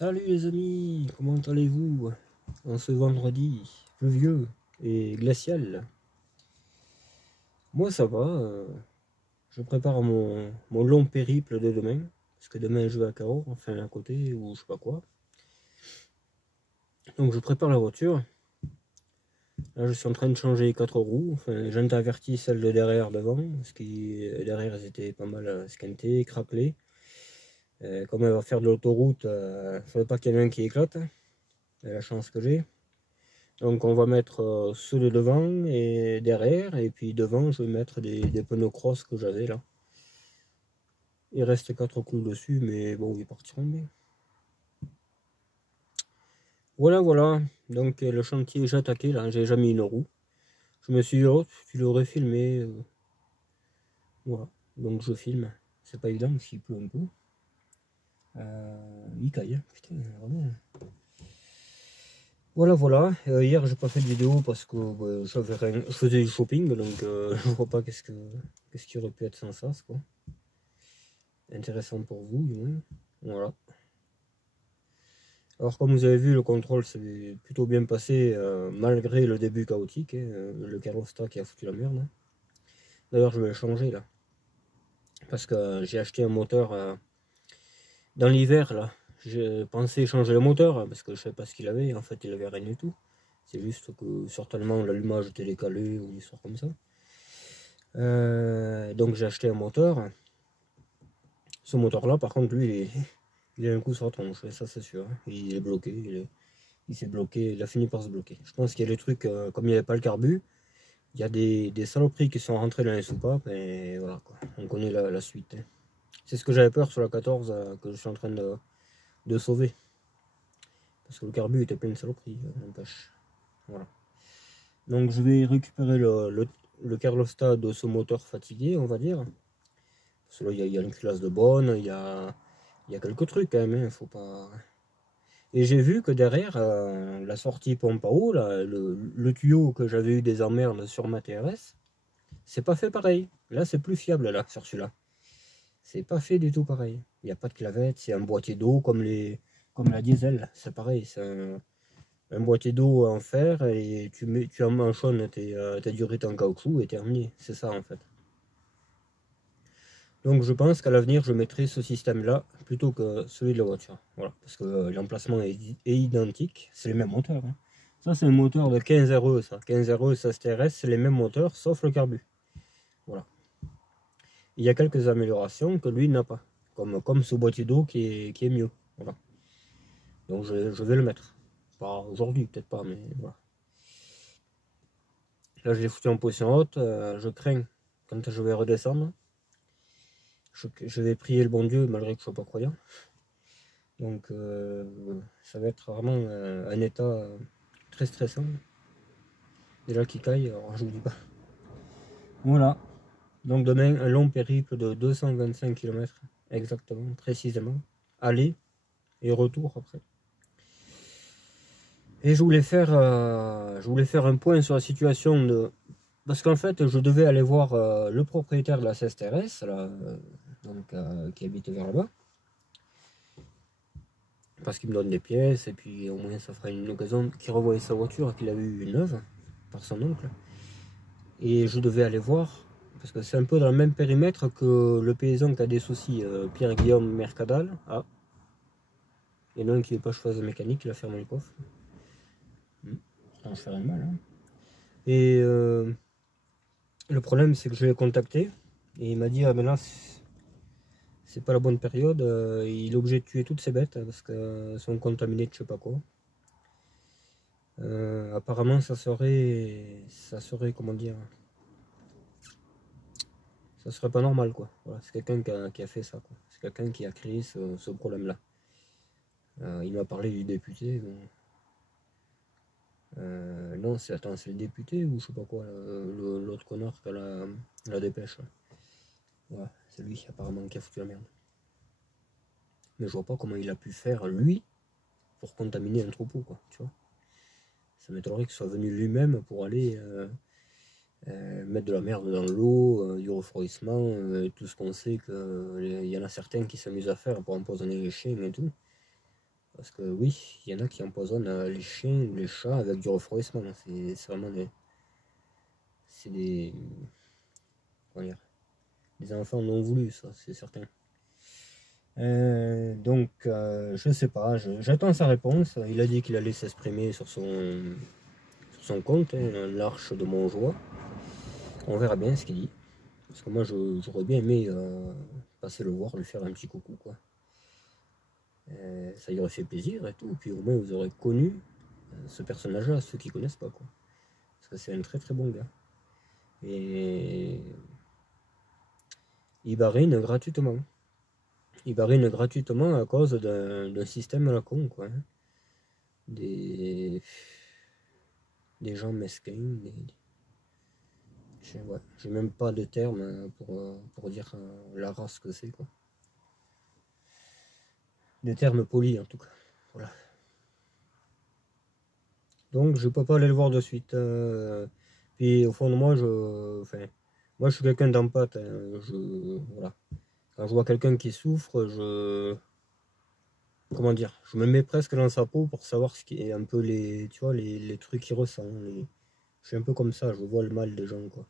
Salut les amis, comment allez-vous en ce vendredi pluvieux et glacial? Moi ça va, je prépare mon long périple de demain, parce que demain je vais à Cahors, enfin à côté ou je sais pas quoi. Donc je prépare la voiture, là je suis en train de changer les 4 roues, enfin j'intervertis celle de derrière devant, parce que derrière elles étaient pas mal squintées, craquelées. Comme elle va faire de l'autoroute, faudrait pas qu'il y en ait un qui éclate, c'est la chance que j'ai. Donc on va mettre ceux de devant et derrière, et puis devant je vais mettre des pneus cross que j'avais là. Il reste 4 clous dessus, mais bon, ils partiront bien. Voilà, donc le chantier j'ai attaqué là, j'ai déjà mis une roue. Je me suis dit, oh, tu l'aurais filmé. Voilà, donc je filme. C'est pas évident parce qu'il pleut un peu. Il caille, hein. Putain, vraiment. Voilà. Hier j'ai pas fait de vidéo parce que j'avais rien. Je faisais du shopping, donc je vois pas qu'est-ce qui aurait pu être sans ça, quoi. Intéressant pour vous, du moins. Voilà. Alors comme vous avez vu, le contrôle s'est plutôt bien passé malgré le début chaotique, hein, le carrostat qui a foutu la merde. D'ailleurs je vais le changer là. Parce que j'ai acheté un moteur dans l'hiver là. J'ai pensé changer le moteur parce que je savais pas ce qu'il avait. En fait il avait rien du tout. C'est juste que certainement l'allumage était décalé ou une histoire comme ça. Donc j'ai acheté un moteur. Ce moteur là par contre lui il a un coup sur la tronche, ça c'est sûr. Il est bloqué, il s'est bloqué, il a fini par se bloquer. Je pense qu'il y a des trucs, comme il n'y avait pas le carbu, il y a des saloperies qui sont rentrées dans les soupapes, et voilà quoi, on connaît la suite. Hein. C'est ce que j'avais peur sur la 14 que je suis en train de sauver. Parce que le carbu était plein de saloperies, n'empêche. Voilà. Donc je vais récupérer le carlostat de ce moteur fatigué, on va dire. Parce que là, il y a une culasse de bonne, il y a quelques trucs quand même, hein, faut pas... Et j'ai vu que derrière la sortie pompe à eau, là, le tuyau que j'avais eu des emmerdes sur ma TRS, c'est pas fait pareil. Là, c'est plus fiable là, sur celui-là. C'est pas fait du tout pareil. Il n'y a pas de clavette, c'est un boîtier d'eau comme la diesel. C'est pareil, c'est un boîtier d'eau en fer et tu emmanchonnes tes durites en caoutchouc et terminé. C'est ça en fait. Donc je pense qu'à l'avenir, je mettrai ce système-là plutôt que celui de la voiture. Voilà, parce que l'emplacement est identique, c'est les mêmes moteurs. Hein. Ça, c'est un moteur de 15 RE, ça. 15 RE, ça TRS, c'est les mêmes moteurs, sauf le carbu. Voilà. Il y a quelques améliorations que lui n'a pas, comme ce boîtier d'eau qui est mieux. Voilà. Donc je vais le mettre. Pas aujourd'hui, peut-être pas, mais voilà. Là, je l'ai foutu en position haute, je crains quand je vais redescendre. Je vais prier le bon Dieu, malgré que je ne sois pas croyant. Donc ça va être vraiment un état très stressant. Déjà qui caille, alors je vous dis pas. Voilà. Donc demain, un long périple de 225 km, exactement, précisément. Aller et retour après. Et je voulais faire un point sur la situation de... Parce qu'en fait, je devais aller voir le propriétaire de la CSTRS, là, qui habite vers là-bas. Parce qu'il me donne des pièces, et puis au moins ça fera une occasion qu'il revoie sa voiture qu'il avait eu neuve par son oncle. Et je devais aller voir, parce que c'est un peu dans le même périmètre que le paysan qui a des soucis, Pierre-Guillaume Mercadal. Ah, il y en a un qui n'est pas choisi mécanique, il a fermé le coffre. Pourtant je fais rien de mal. Hein. Et le problème c'est que je l'ai contacté, et il m'a dit, ah ben là, c'est pas la bonne période, il est obligé de tuer toutes ses bêtes, parce qu'elles sont contaminées de je sais pas quoi. Apparemment ça serait, comment dire, ça serait pas normal quoi. Voilà, c'est quelqu'un qui a fait ça quoi. C'est quelqu'un qui a créé ce problème là. Il m'a parlé du député. Bon. Non, c'est le député ou je sais pas quoi, l'autre connard qui a la dépêche. Là. Voilà, c'est lui apparemment qui a foutu la merde. Mais je vois pas comment il a pu faire lui pour contaminer un troupeau quoi, tu vois. Ça m'étonnerait qu'il soit venu lui-même pour aller mettre de la merde dans l'eau, du refroidissement, tout ce qu'on sait qu'il y en a certains qui s'amusent à faire pour empoisonner les chiens et tout. Parce que oui, il y en a qui empoisonnent les chiens, les chats avec du refroidissement. C'est vraiment des... C'est des... Comment dire, des enfants non voulus, ça, c'est certain. Donc, je sais pas, j'attends sa réponse. Il a dit qu'il allait s'exprimer sur son compte, hein, l'Arche de Montjoie. On verra bien ce qu'il dit. Parce que moi, j'aurais bien aimé passer le voir, lui faire un petit coucou, quoi. Ça y aurait fait plaisir et tout. Puis au moins, vous aurez connu ce personnage-là, ceux qui connaissent pas, quoi. Parce que c'est un très très bon gars. Et il barine gratuitement. Il barine gratuitement à cause d'un système à la con, quoi. Hein. Des gens mesquins. J'ai même pas de terme pour dire la race que c'est, quoi. Des termes polis, en tout cas. Voilà. Donc, je peux pas aller le voir de suite. Puis, au fond de moi, moi, je suis quelqu'un d'empathe. Hein. Voilà. Quand je vois quelqu'un qui souffre, comment dire, je me mets presque dans sa peau pour savoir ce qui est un peu tu vois, les trucs qu'il ressent. Je suis un peu comme ça, je vois le mal des gens, quoi.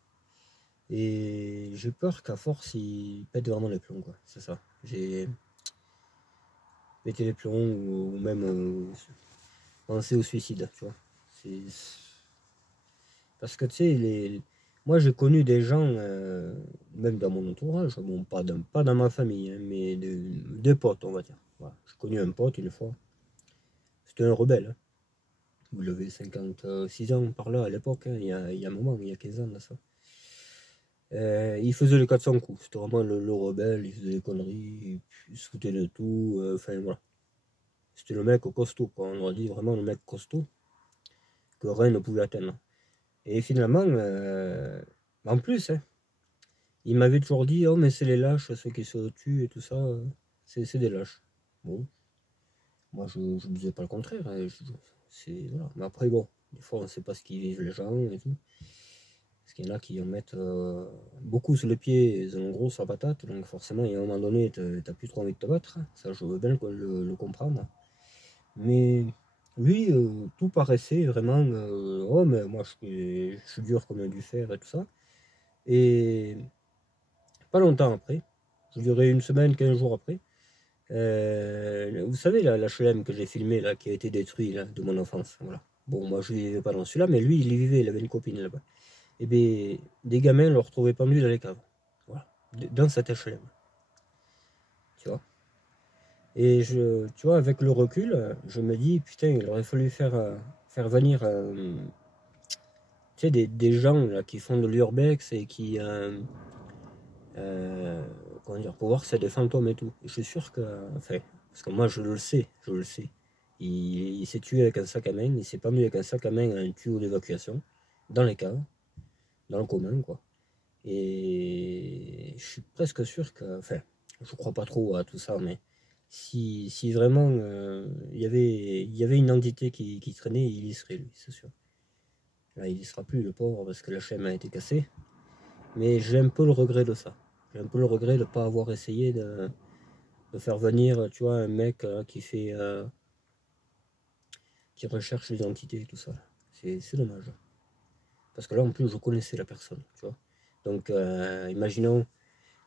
Et j'ai peur qu'à force, il pète vraiment les plombs, quoi. C'est ça. J'ai pété les plombs ou même penser au suicide, tu vois. Parce que tu sais, moi j'ai connu des gens, même dans mon entourage, bon, pas dans ma famille, hein, mais deux potes, on va dire. Voilà. J'ai connu un pote une fois, c'était un rebelle. Hein. Il avait 56 ans par là à l'époque, hein, il y a un moment, il y a 15 ans de ça. Il faisait les 400 coups, c'était vraiment le rebelle, il faisait des conneries, il se foutait de tout, enfin voilà. C'était le mec costaud, quoi. On aurait dit vraiment le mec costaud que rien ne pouvait atteindre. Et finalement, en plus, hein, il m'avait toujours dit, oh mais c'est les lâches, ceux qui se tuent et tout ça, c'est des lâches. Bon, moi je ne disais pas le contraire, hein, voilà. Mais après bon, des fois on ne sait pas ce qu'ils vivent les gens et tout. Parce qu'il y en a qui en mettent beaucoup sous les pieds, ils ont gros sur la patate, donc forcément, à un moment donné, t'as plus trop envie de te battre. Ça, je veux bien le comprendre. Mais lui, tout paraissait vraiment, oh, mais moi, je suis dur comme du fer et tout ça. Et pas longtemps après, je dirais une semaine, 15 jours après, vous savez, l'HLM que j'ai filmé, là, qui a été détruit, là, de mon enfance, voilà. Bon, moi, je ne vivais pas dans celui-là, mais lui, il y vivait, il avait une copine là-bas. Et bien, des gamins le retrouvaient pendu dans les caves. Voilà. Dans cet HLM. Tu vois. Et tu vois, avec le recul, je me dis, putain, il aurait fallu faire venir tu sais, des gens là, qui font de l'urbex et qui. Comment dire, pour voir si c'est des fantômes et tout. Et je suis sûr que. Enfin, parce que moi, je le sais, je le sais. Il s'est tué avec un sac à main, il s'est pas mis avec un sac à main à un tuyau d'évacuation, dans les caves, dans le commun, quoi. Et je suis presque sûr que, enfin, je crois pas trop à tout ça, mais si vraiment il y avait une entité qui traînait, il y serait lui, c'est sûr. Là, il y sera plus, le pauvre, parce que la chaîne a été cassée. Mais j'ai un peu le regret de ça. J'ai un peu le regret de ne pas avoir essayé de faire venir, tu vois, un mec qui recherche l'identité et tout ça. C'est dommage. Parce que là, en plus, je connaissais la personne, tu vois. Donc, imaginons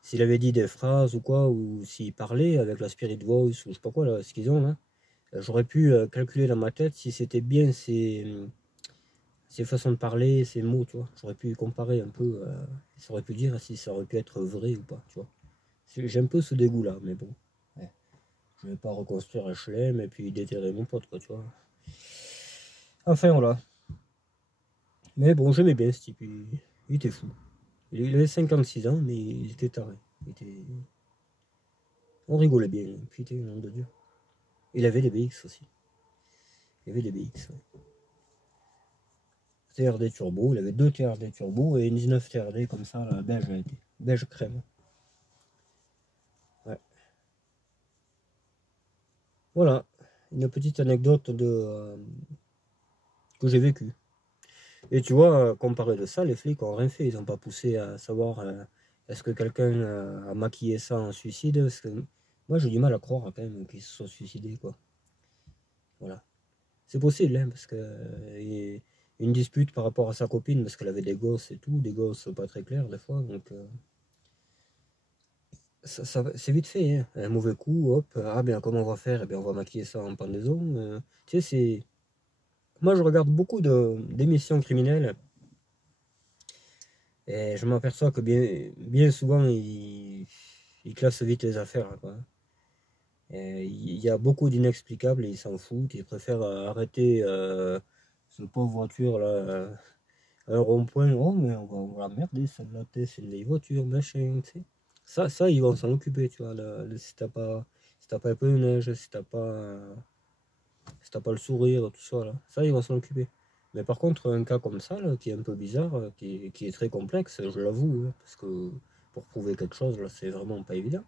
s'il avait dit des phrases ou quoi, ou s'il parlait avec la Spirit Voice, ou je sais pas quoi, là, ce qu'ils ont là, j'aurais pu calculer dans ma tête si c'était bien ses façons de parler, ses mots, tu vois. J'aurais pu comparer un peu, ça aurait pu dire si ça aurait pu être vrai ou pas, tu vois. J'ai un peu ce dégoût-là, mais bon. Ouais. Je vais pas reconstruire un chelem et puis déterrer mon pote, quoi, tu vois. Enfin, voilà. Mais bon, j'aimais bien ce type, il était fou. Il avait 56 ans, mais il était taré. On rigolait bien, putain, nom de Dieu. Il avait des BX aussi. Il avait des BX, ouais. TRD turbo, il avait deux TRD turbo et une 19 TRD comme ça, la beige, beige crème. Ouais. Voilà, une petite anecdote que j'ai vécue. Et tu vois, comparé de ça, les flics ont rien fait. Ils n'ont pas poussé à savoir est-ce que quelqu'un a maquillé ça en suicide. Parce que moi, j'ai du mal à croire quand même qu'ils se soient suicidés, quoi. Voilà. C'est possible, hein, parce que une dispute par rapport à sa copine, parce qu'elle avait des gosses et tout, des gosses pas très clairs des fois, donc c'est vite fait, hein. Un mauvais coup, hop, ah bien comment on va faire? Eh bien on va maquiller ça en pendaison. Tu sais, c'est. Moi je regarde beaucoup d'émissions criminelles et je m'aperçois que bien souvent ils classent vite les affaires, quoi. Et il y a beaucoup d'inexplicables et ils s'en foutent, ils préfèrent arrêter ce pauvre voiture là à un rond-point. Oh mais on va l'emmerder celle-là, c'est une vieille voiture, machin, tu sais. Ça ils vont s'en occuper, tu vois, si t'as pas un peu de neige, si t'as pas le sourire, tout ça là, ça ils vont s'en occuper. Mais par contre un cas comme ça là, qui est un peu bizarre, qui est très complexe, je l'avoue, hein, parce que pour prouver quelque chose là c'est vraiment pas évident,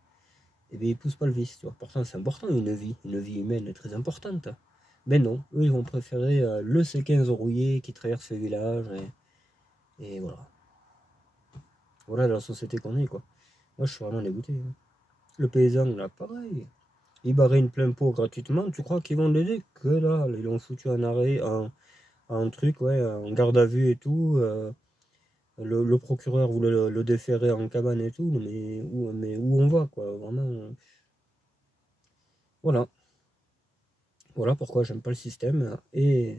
et bien ils poussent pas le vice, tu vois. Pourtant c'est important, une vie humaine est très importante. Mais non, eux ils vont préférer le C15 rouillé qui traverse le village, et voilà. Voilà la société qu'on est, quoi. Moi je suis vraiment dégoûté, hein. Le paysan là, pareil. Ils barrent plein pot gratuitement, tu crois qu'ils vont l'aider? Que là, ils l'ont foutu en arrêt, en truc, ouais, en garde à vue et tout. Le procureur voulait le déférer en cabane et tout, mais où on va, quoi, vraiment. Voilà. Voilà pourquoi j'aime pas le système. Et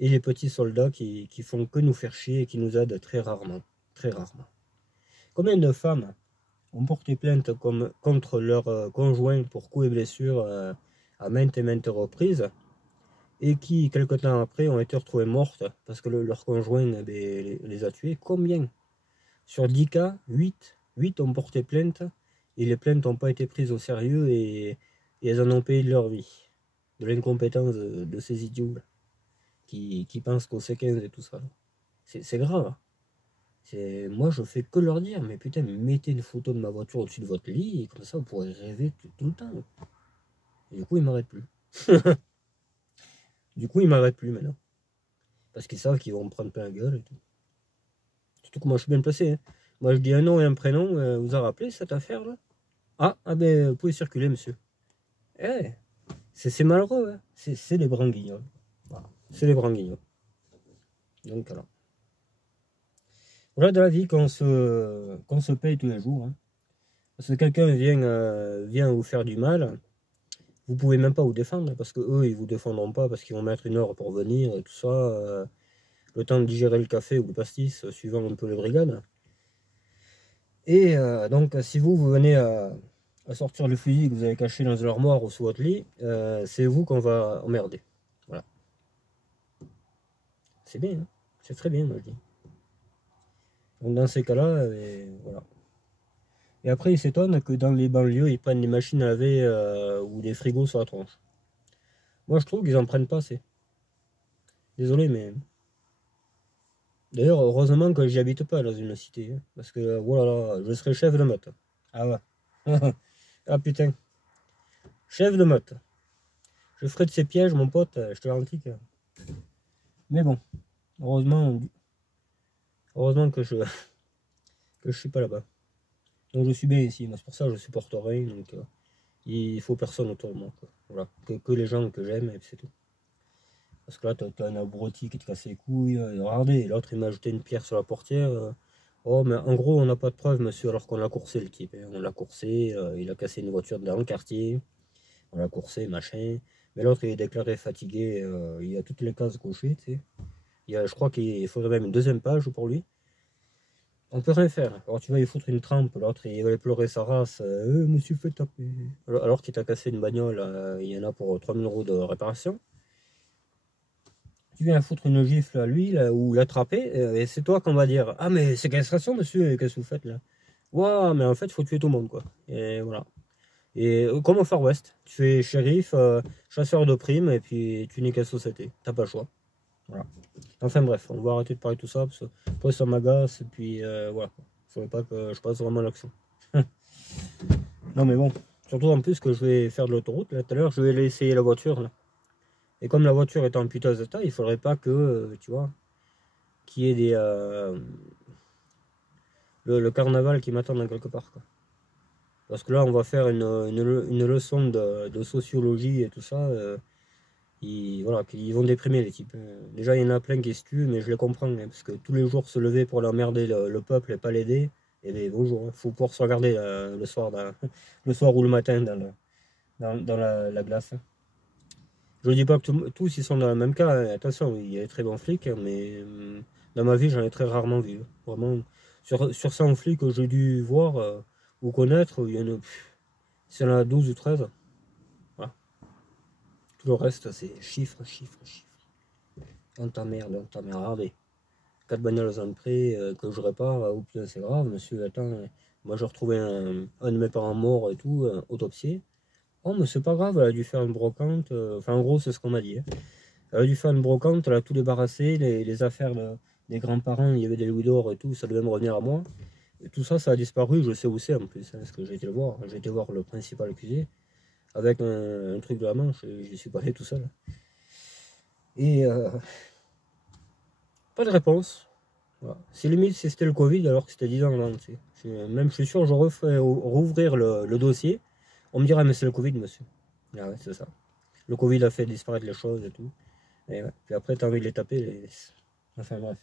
les petits soldats qui font que nous faire chier et qui nous aident très rarement. Très rarement. Combien de femmes ont porté plainte contre leur conjoint pour coups et blessures à maintes et maintes reprises, et qui, quelque temps après, ont été retrouvées mortes parce que leur conjoint les a tuées? Combien? Sur 10 cas, 8 ont porté plainte, et les plaintes n'ont pas été prises au sérieux, et elles en ont payé de leur vie. De l'incompétence de ces idiots là, qui pensent qu'au C15 et tout ça. C'est grave. Moi, je fais que leur dire, mais putain, mettez une photo de ma voiture au-dessus de votre lit, et comme ça, vous pourrez rêver tout le temps. Et du coup, ils m'arrêtent plus. Du coup, ils m'arrêtent plus maintenant. Parce qu'ils savent qu'ils vont me prendre plein la gueule et tout. Surtout que moi, je suis bien placé, hein. Moi, je dis un nom et un prénom. Vous a rappelé cette affaire-là? Ah ben, vous pouvez circuler, monsieur. Eh, c'est malheureux, hein. C'est les branguignoles. Voilà. C'est les branguignoles. Donc, voilà. Voilà de la vie qu'on se paye tous les jours, hein. Parce que quelqu'un vient vous faire du mal, vous pouvez même pas vous défendre, parce que eux ils vous défendront pas, parce qu'ils vont mettre une heure pour venir et tout ça, le temps de digérer le café ou le pastis, suivant un peu les brigades. Et donc si vous venez à sortir le fusil que vous avez caché dans l'armoire ou sous votre lit, c'est vous qu'on va emmerder. Voilà. C'est bien, hein, c'est très bien, moi je dis. Donc dans ces cas-là, voilà. Et après, ils s'étonnent que dans les banlieues, ils prennent des machines à laver ou des frigos sur la tronche. Moi, je trouve qu'ils en prennent pas assez. Désolé, mais. D'ailleurs, heureusement que j'y habite pas dans une cité, hein, parce que, voilà, je serais chef de meute. Ah ouais. Ah putain. Chef de meute. Je ferai de ces pièges, mon pote, je te garantis que. Mais bon, heureusement, heureusement que je suis pas là-bas. Donc je suis bien ici, c'est pour ça que je supporte rien, donc il faut personne autour de moi, quoi. Voilà, que les gens que j'aime, et c'est tout. Parce que là, t'as un abruti qui te casse les couilles. Regardez, l'autre, il m'a ajouté une pierre sur la portière. Oh, mais en gros, on n'a pas de preuves, monsieur, alors qu'on l'a coursé, le type, hein. On l'a coursé, il a cassé une voiture dans le quartier. On l'a coursé, machin. Mais l'autre, il est déclaré fatigué. Il a toutes les cases cochées, tu sais. Je crois qu'il faudrait même une deuxième page pour lui. On peut rien faire. Alors tu vas y foutre une trempe, l'autre, il va aller pleurer sa race. Monsieur, fait taper. Alors qu'il t'a cassé une bagnole, il y en a pour 3000 euros de réparation. Tu viens foutre une gifle à lui là, ou l'attraper, et c'est toi qu'on va dire: ah, mais c'est castration, monsieur, qu'est-ce que vous faites là? Waouh, mais en fait, il faut tuer tout le monde, quoi. Et voilà. Et comme au Far West, tu fais shérif, chasseur de primes, et puis tu niques la société. T'as pas le choix. Voilà. Enfin bref, on va arrêter de parler de tout ça, parce que après ça m'agace, et puis voilà. Faudrait pas que je passe vraiment à l'action. Non, mais bon. Surtout en plus que je vais faire de l'autoroute, là, tout à l'heure, je vais aller essayer la voiture, là. Et comme la voiture est en putain d'état, il faudrait pas que, tu vois, qu'il y ait le carnaval qui m'attend dans quelque part, quoi. Parce que là, on va faire une leçon de sociologie et tout ça. voilà, ils vont déprimer les types. Déjà, il y en a plein qui se tuent, mais je les comprends, hein, parce que tous les jours se lever pour l'emmerder le peuple et pas l'aider, et bien bonjour, il faut pouvoir se regarder le soir, le soir ou le matin dans la glace. Je ne dis pas que tous ils sont dans le même cas, hein. Attention, oui, il y a des très bons flics, hein, mais dans ma vie, j'en ai très rarement vu. Vraiment, sur 100 flics que j'ai dû voir ou connaître, il y en a, s'il y en a 12 ou 13. Voilà. Tout le reste, c'est chiffres, chiffres, chiffres. On t'emmerde, on t'emmerde. Regardez, 4 bagnoles en prix que je répare, ou putain, c'est grave, monsieur, attends, moi j'ai retrouvé un de mes parents mort et tout, autopsié. Oh, mais c'est pas grave, elle a dû faire une brocante, enfin, en gros, c'est ce qu'on m'a dit, hein. Elle a dû faire une brocante, elle a tout débarrassé, les affaires des grands-parents, il y avait des louis d'or et tout, ça devait me revenir à moi. Et tout ça, ça a disparu, je sais où c'est en plus, hein, parce que j'ai été le voir. J'ai été voir le principal accusé, avec un truc de la Manche, et j'y suis pas allé tout seul. Et pas de réponse. Voilà. C'est limite si c'était le Covid alors que c'était 10 ans avant. Même je suis sûr, je referai rouvrir le dossier. On me dirait, mais c'est le Covid, monsieur. Ah ouais, c'est ça. Le Covid a fait disparaître les choses et tout. Et ouais. Puis après, tu as envie de les taper. Enfin bref.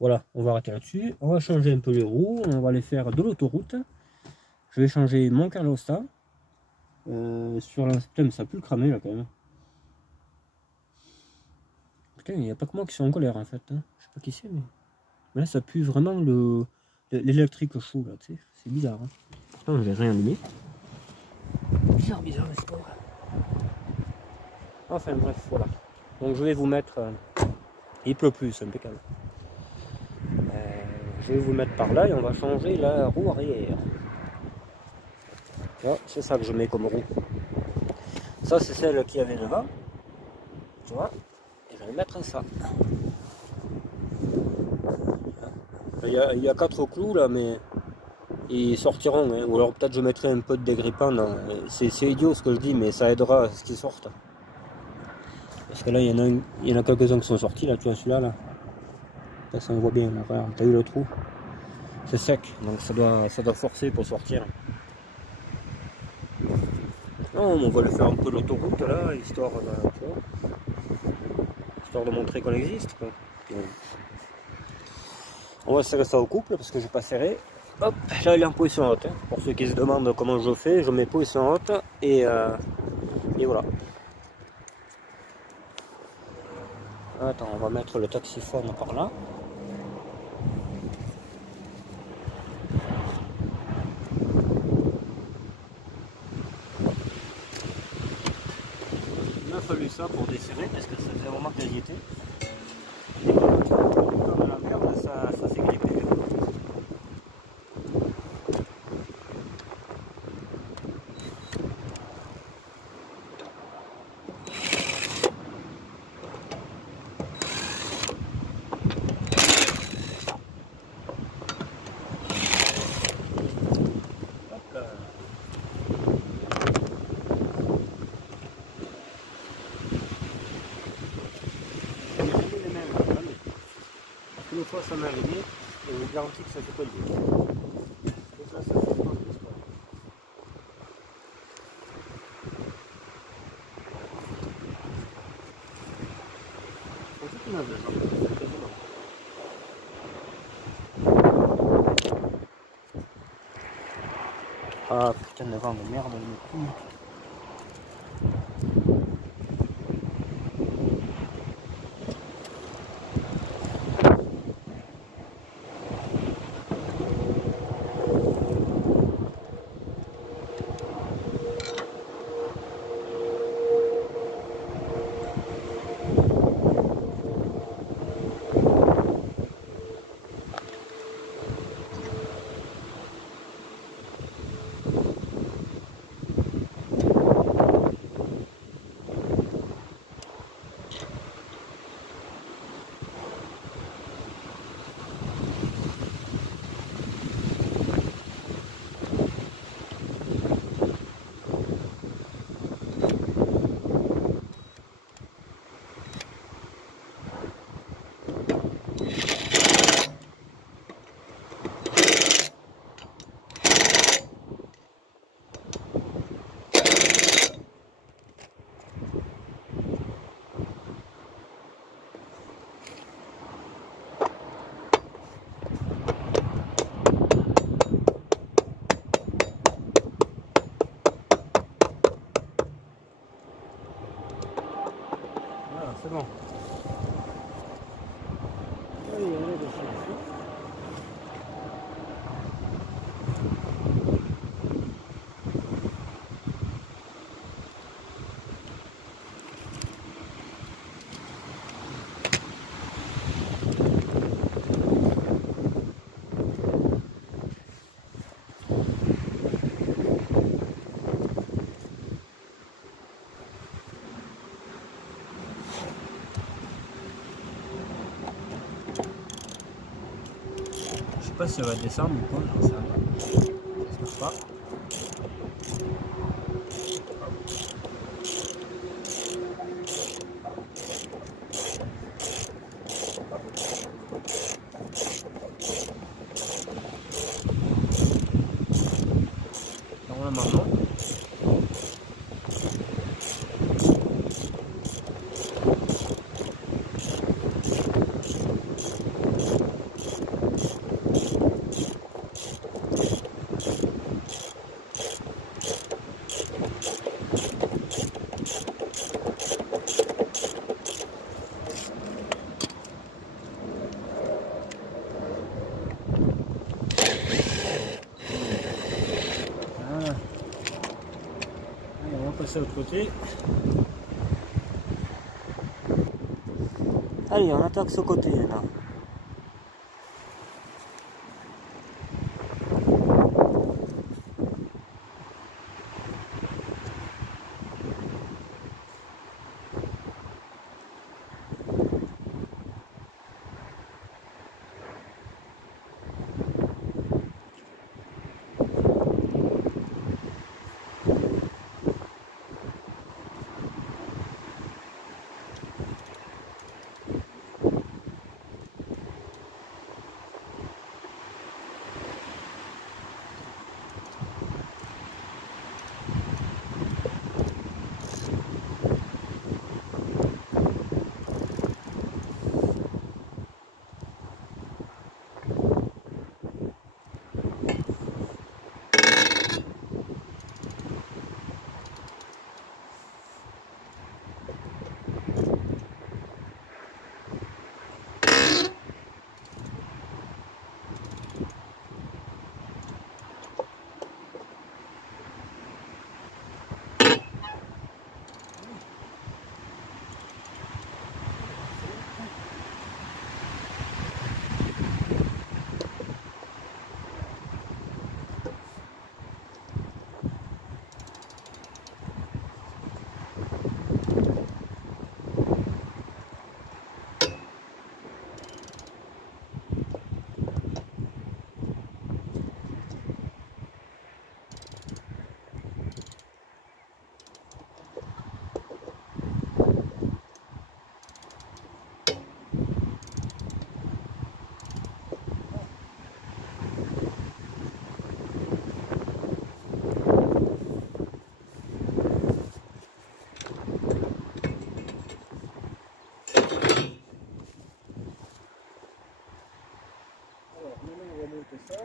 Voilà, on va arrêter là-dessus. On va changer un peu les roues. On va aller faire de l'autoroute. Je vais changer mon Carlosta. Sur la... Putain, mais ça pue le cramer là quand même. Putain, il n'y a pas que moi qui suis en colère en fait. Hein. Je sais pas qui c'est, mais là ça pue vraiment l'électrique chaud là, tu sais. C'est bizarre. Hein. Pourtant, j'ai rien allumé. Bizarre, bizarre le sport. Enfin bref, voilà. Donc je vais vous mettre. Il pleut plus, c'est impeccable. Je vais vous mettre par là et on va changer la roue arrière. C'est ça que je mets comme roue. Ça, c'est celle qui avait devant. Tu vois. Et je vais mettre ça. Il y a 4 clous là, mais ils sortiront. Hein. Ou alors peut-être je mettrai un peu de dégrippant. C'est idiot ce que je dis, mais ça aidera à ce qu'ils sortent. Parce que là, il y en a quelques-uns qui sont sortis. Là, tu vois celui-là. Là. Ça on voit bien. T'as vu le trou? C'est sec, donc ça doit forcer pour sortir. Non, on va le faire un peu l'autoroute là, histoire de montrer qu'on existe. Quoi. On va serrer ça au couple parce que je vais pas serrer. Hop, là il est en position haute. Hein. Pour ceux qui se demandent comment je fais, je mets position haute et voilà. Attends, on va mettre le taxiphone par là. Il m'a fallu ça pour desserrer parce que ça faisait un moment qu'elle y était. Et comme la merde, ça s'est grippé. Une fois ça m'est arrivé, et je vous garantis que ça fait pas le bien. Donc là, ça fait pas plus quoi. Faut tout une aveugle, c'est quasiment. Ah putain de vent de merde, il me couille. C'est bon. Allez, on est dessus. Je sais pas si ça va descendre ou pas, j'en sais rien. J'espère pas. Normalement non. Voilà. Allez, on va passer de l'autre côté. Allez, on attaque ce côté là. Ça.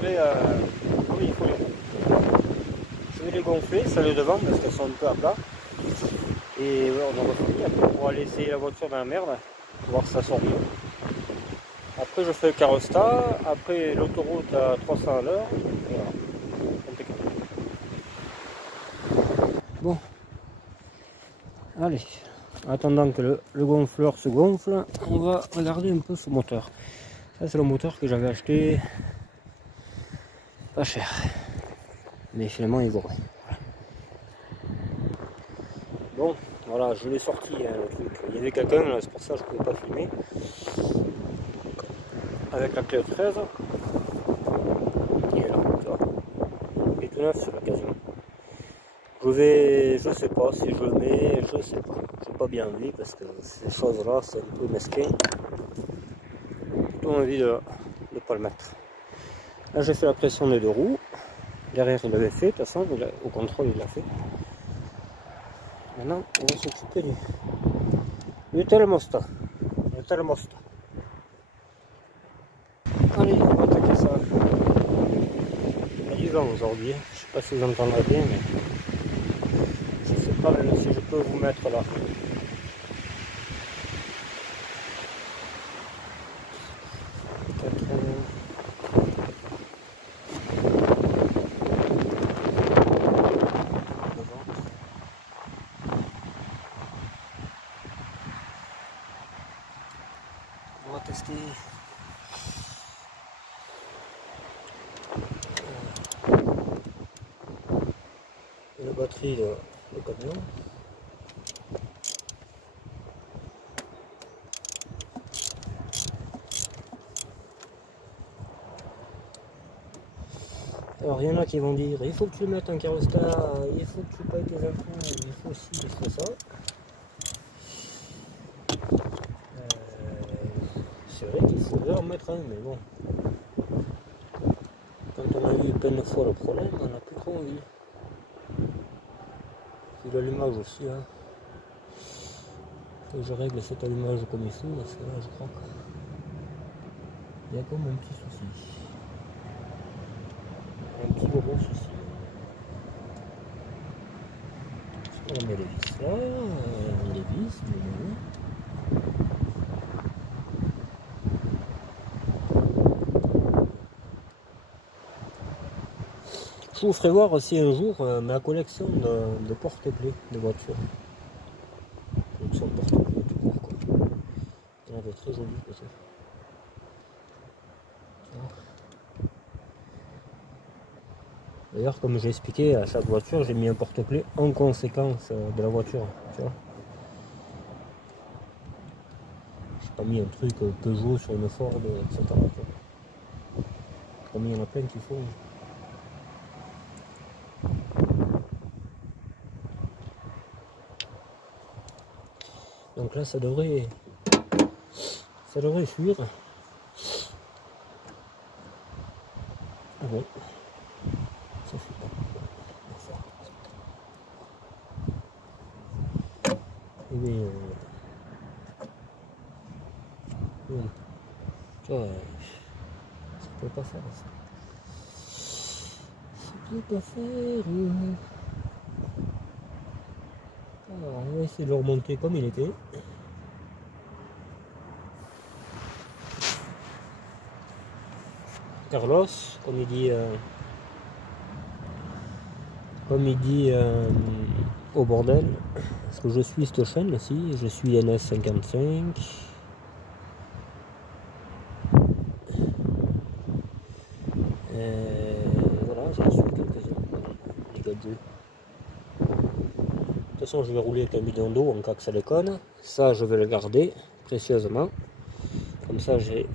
serrer comme il faut les roues. Je vais les gonfler, ça les devant parce qu'elles sont un peu à plat. Et ouais, on aura fini. Après, on pourra laisser la voiture dans la merde, voir si ça sort mieux. Après, je fais le carrostat. Après, l'autoroute à 300 à l'heure. Et voilà. Bon. Allez. En attendant que le gonfleur se gonfle, on va regarder un peu ce moteur. Ça, c'est le moteur que j'avais acheté pas cher. Mais finalement, il vaut rien. Bon, voilà, je l'ai sorti, hein, le truc. Il y avait quelqu'un, c'est pour ça que je ne pouvais pas filmer. Avec la clé 13. Il est là, tu vois. Il est tout neuf, celui-là, quasiment. Je sais pas si je le mets, je sais pas. J'ai pas bien envie parce que ces choses-là, c'est un peu mesquin. Plutôt envie de ne pas le mettre. Là, j'ai fait la pression des 2 roues. Derrière, il l'avait fait, de toute façon, au contrôle, il l'a fait. Maintenant, on va s'occuper du thermostat. Le thermostat. Allez, on va attaquer ça. Il y a du vent aujourd'hui. Je sais pas si vous entendrez bien, mais je sais pas même si je peux vous mettre là. On va tester. La batterie de camion. Alors il y en a qui vont dire il faut que tu mettes un carrostat, il faut que tu payes tes impôts, il faut ci, il faut ça. C'est vrai qu'il faudrait en mettre un, mais bon. Quand on a eu plein de fois le problème, on n'a plus trop envie. Puis l'allumage aussi, hein. Faut que je règle cet allumage comme il faut, parce que là je crois qu'il y a comme un petit souci. Un petit gros souci. On met les vis là, les vis, je vous ferai voir aussi un jour ma collection de porte-clés de voitures. Collection de porte-clés tout court quoi. Il y en avait très joli peut-être. D'ailleurs, comme j'ai expliqué, à chaque voiture, j'ai mis un porte-clés en conséquence de la voiture. Tu vois, j'ai pas mis un truc Peugeot sur une Ford, etc. Comme il y en a plein qu'il faut. Donc là, ça devrait fuir. Ah bon, ça fuit pas. Et bien, tu vois, ça peut pas faire ça. Ça peut pas faire. Alors, on va essayer de le remonter comme il était. Carlos, comme il dit au bordel, parce que je suis cette chaîne aussi, je suis NS55. Voilà, j'en suis quelques-uns, les gadgets. De toute façon, je vais rouler avec un bidon d'eau en cas que ça déconne. Ça, je vais le garder précieusement. Comme ça, j'ai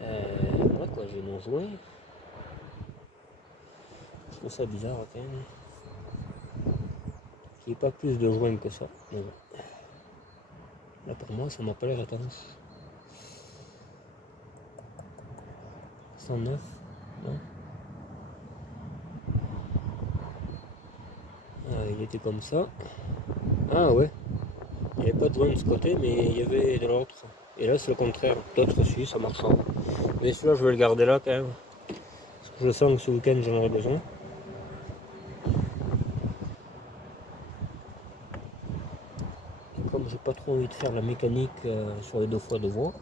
voilà quoi, j'ai mon jouet. Je trouve ça bizarre quand même. Il n'y a pas plus de joints que ça. Mais bon. Là pour moi, ça m'a pas l'air étanche. 109, non. Ah, il était comme ça. Ah ouais. Il n'y avait pas de joint de ce côté, mais il y avait de l'autre. Et là, c'est le contraire. D'autres aussi, ça marche. Mais celui-là, je vais le garder là quand même. Parce que je sens que ce week-end, j'en aurai besoin. Et comme j'ai pas trop envie de faire la mécanique sur les 2 fois 2 voies,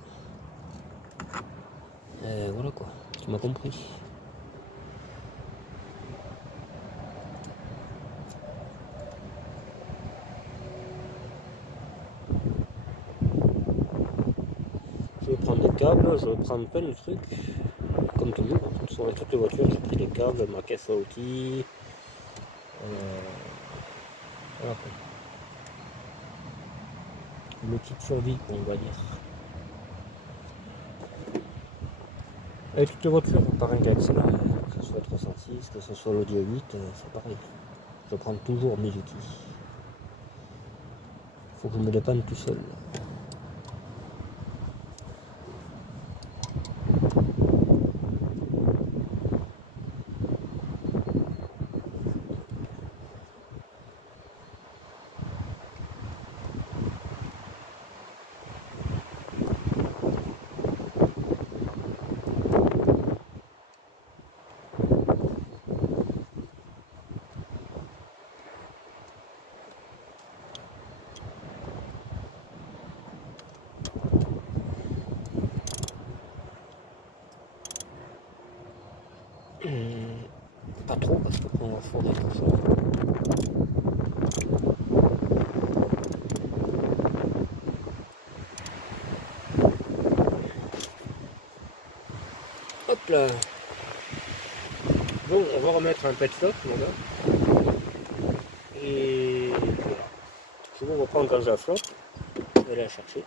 voilà quoi, tu m'as compris. Je vais prendre des câbles, je vais prendre plein de trucs, comme toujours, sur toutes les voitures, j'ai pris des câbles, ma caisse à outils, voilà quoi. Une petite survie, on va dire. Et toutes les voitures, pareil qu'avec celle-là, que ce soit 306, que ce soit l'Audi 8, c'est pareil. Je prends toujours mes outils. Faut que je me dépanne tout seul. Pas trop parce qu'on va fourrer tout ça. Hop là. Bon, on va remettre un pet stop, voilà. Et voilà. Je vous reprends quand j'ai la flotte. Je vais aller la chercher.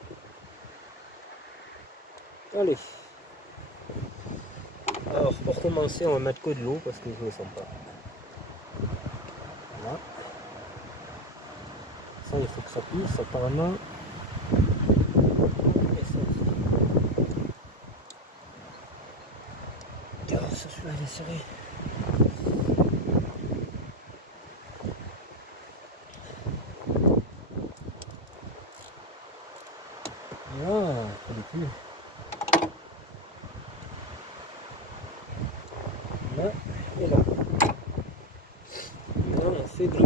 Allez. Alors pour commencer, on va mettre que de l'eau parce que je ne le sens pas. Voilà. Ça, il faut que ça puisse apparemment. Et ça aussi. Ah, ça, celui-là, il est serré. Voilà, pas du tout. Là et là. Là, on fait gris.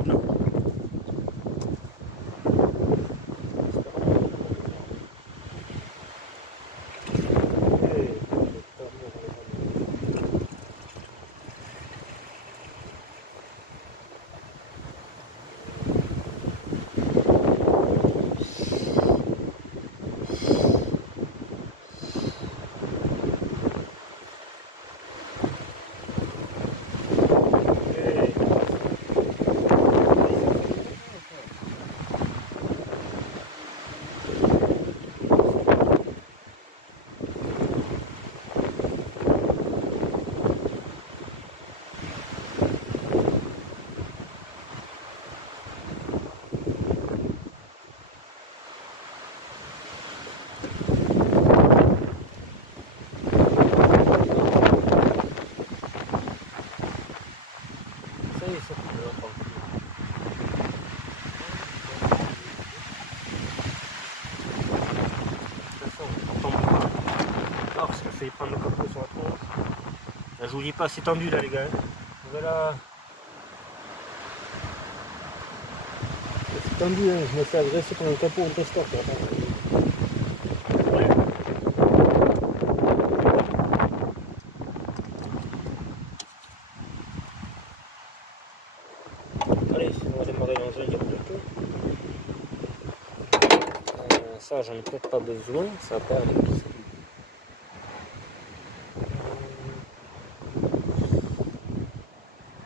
Parce que fait prendre le capot sur la tronche. Là, je vous dis pas, c'est tendu là les gars. Voilà. C'est tendu, hein. Je me fais agresser par un capot en testeur. Allez, on va démarrer l'engin direct. Ça, j'en ai peut-être pas besoin, ça va pas aller.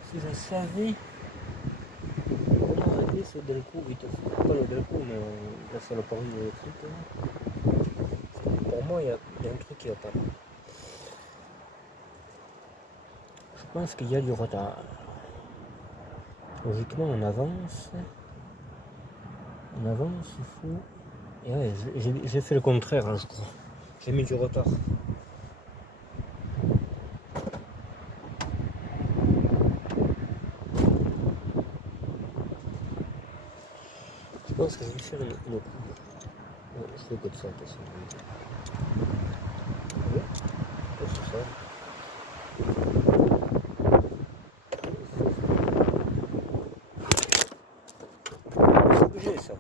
Si je savais comment régler ce Delco vite, pas le Delco, mais la saloperie électrique. Pour moi, il y a un truc qui va pas. Je pense qu'il y a du retard. Logiquement, on avance, il faut. Et ouais, j'ai fait le contraire, hein, je crois. J'ai mis du retard. Je pense que je vais faire une coupe. Ouais, je fais que de ça, de toute façon. sol. C'est obligé ça.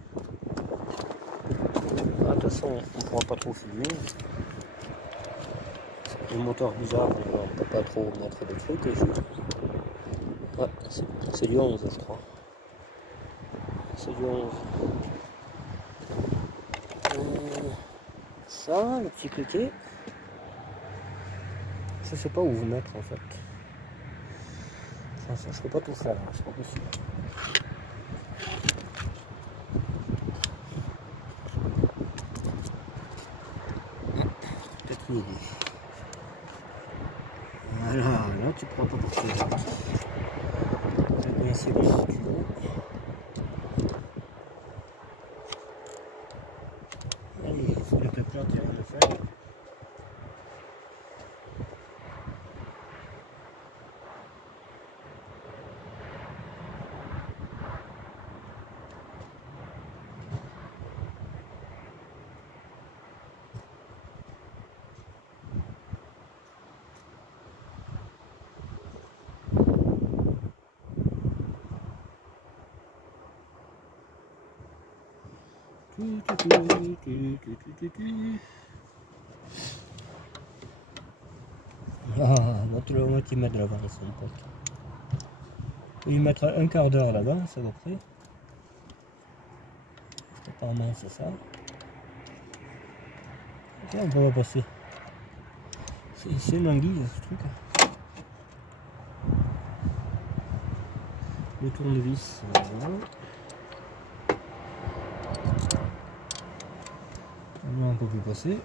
Ah, de toute façon, on ne pourra pas trop filmer. Le moteur bizarre, on ne peut pas trop mettre des trucs dessus. Ouais, c'est du 11 je crois. C'est du 11. Ça, le petit cliquet. Je sais pas où vous mettre en fait. Ça, je peux pas tout faire, hein, c'est pas possible. Peut-être une idée. Voilà, là tu pourras pas porter les autres. Je vais essayer de si tu veux. Allez, il faut que le plat tu le faire. Ah, notre le moitié mètre de l'avant, son pote. Il mettra un quart d'heure là-bas, ça va près. Apparemment c'est ça. Ok, on peut passer. C'est une anguille ce truc. Le tournevis, voilà. Là on peut plus passer.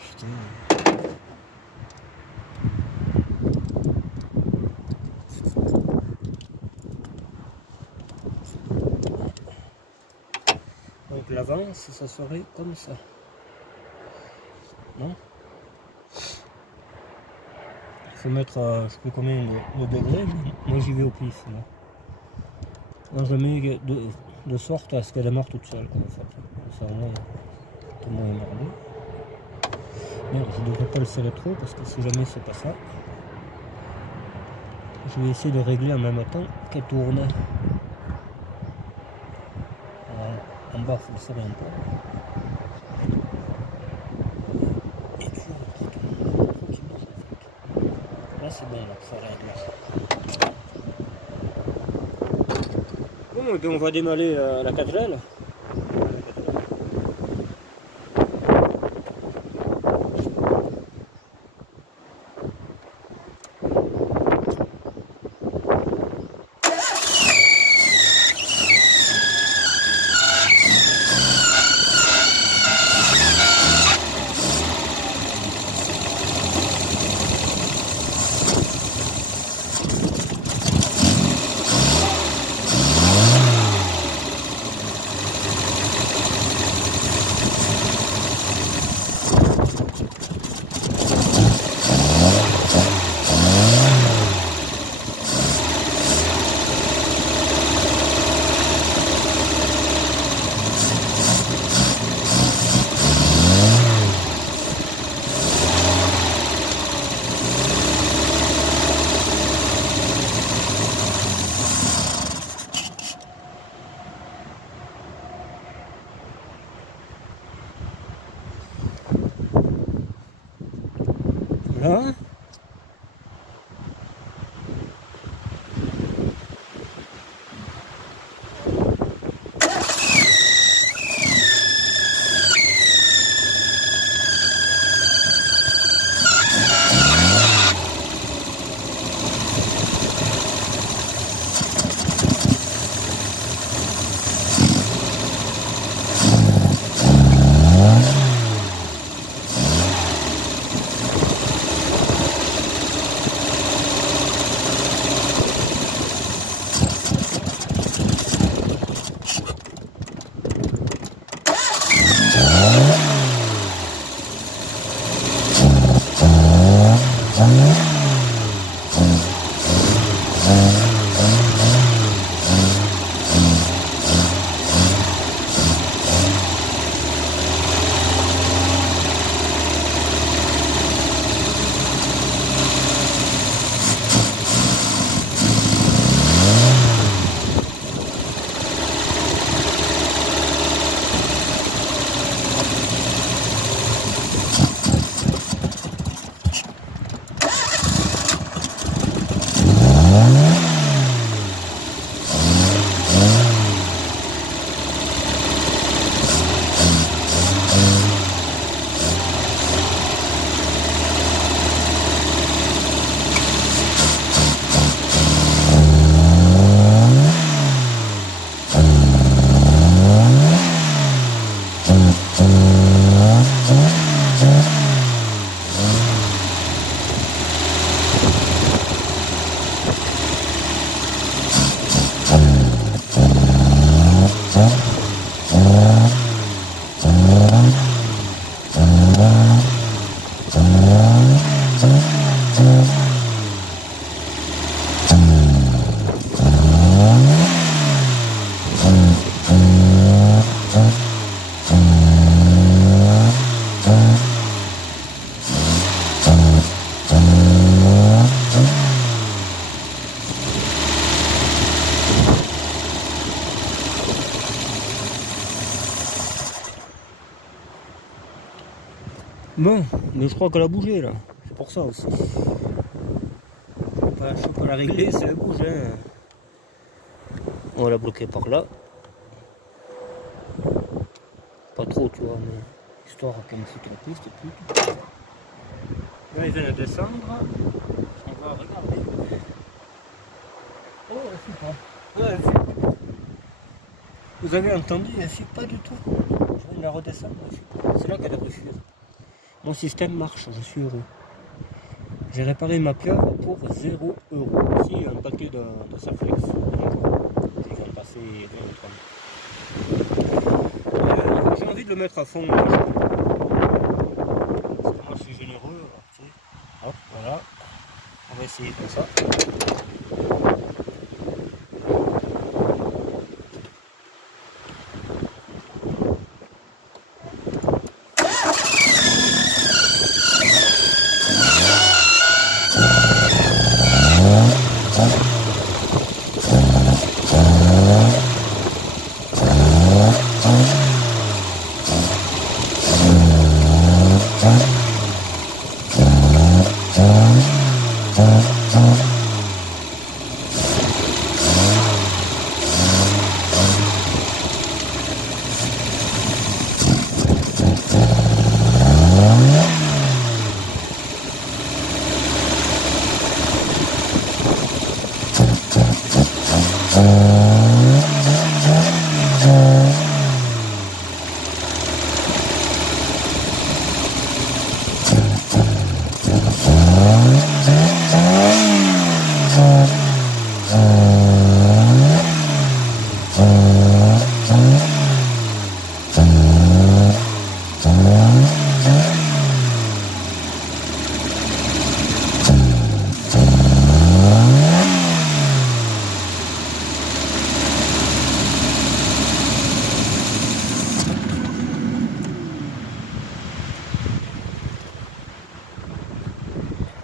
Putain. Donc l'avant, ça serait comme ça. Non? Il faut mettre, je sais plus combien le degré, mais moi j'y vais au pif. Là. Moi je mets de sorte à ce qu'elle démarre toute seule, quoi, en fait. Ça, là, tout le monde est merdé. Merde, je ne devrais pas le serrer trop parce que si jamais c'est pas ça, je vais essayer de régler en même temps qu'elle tourne. En bas, il faut le serrer un peu. Et puis là, c'est bon, là, ça règle. Bon, et puis on va démaler la 4L. Là. Bon, mais je crois qu'elle a bougé là, c'est pour ça aussi. Je peux pas la régler, ça bouge. Hein. On va la bloquer par là. Pas trop, tu vois, mais histoire qu'elle me foute la piste et tout. Là, ils viennent descendre. On va regarder. Oh, elle fuit pas. Ouais, elle fuit. Vous avez entendu, elle fuit pas du tout. Je viens de la redescendre. C'est là qu'elle devrait fuir. Mon système marche, je suis heureux. J'ai réparé ma pieuvre pour 0 €. Ici, un paquet de Saflex. Je vais passer 20 ou 30. J'ai envie de le mettre à fond. Parce que moi, je suis généreux. Tu sais. Hop, voilà. On va essayer comme ça.